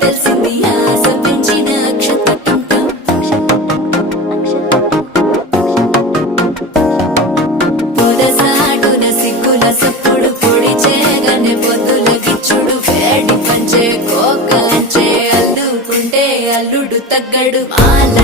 తెలిసింది ఆశ పెంచిన అక్షతటం పొదసాటున సిగ్గుల సప్పుడు పొడి చేయగానే పొద్దుల గిచ్చుడు వేడి పంచే కోకంచే అల్లుకుంటే అల్లుడు తగ్గడు మాల